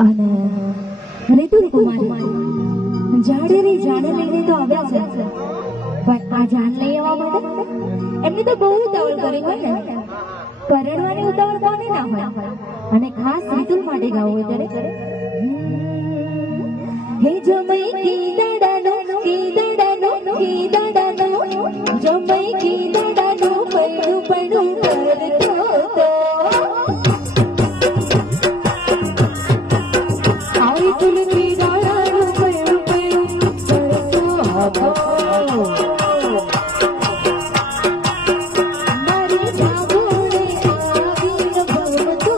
અને ऋतु कुमारी जाड़े रे जाने लઈને તો આવ્યા છે પણ આ જાન લઈ આવવા માટે એમને તો બહુ ઉતાવળ કરી હોય ને પરણવાની ઉતાવળ કોને ના હોય અને ખાસ ઋતુ માટે ગાવું હોય ત્યારે હે જમઈ કી દાડાનો જમઈ કી દાડાનો પડું પડું કરતો તો આવી તુલસી દાડાનો પડું પડું કરતો હતો મારી જાગોને આવીને ભમતો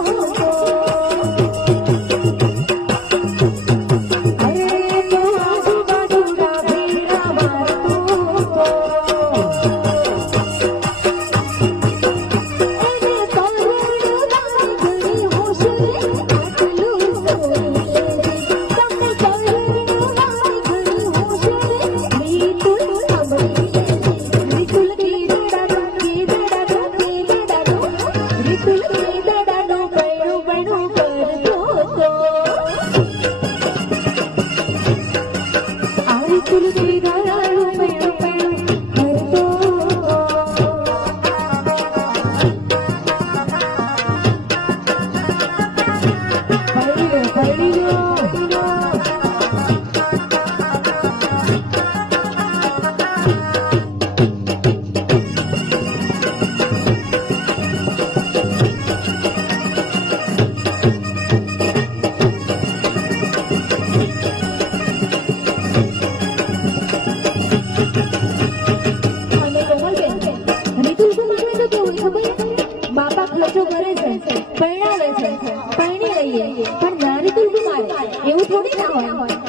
બાપા ખર્ચો કરે છે પરણાવે છે પરણી લઈએ પણ નારી તું મારે એવું થોડી ના હોય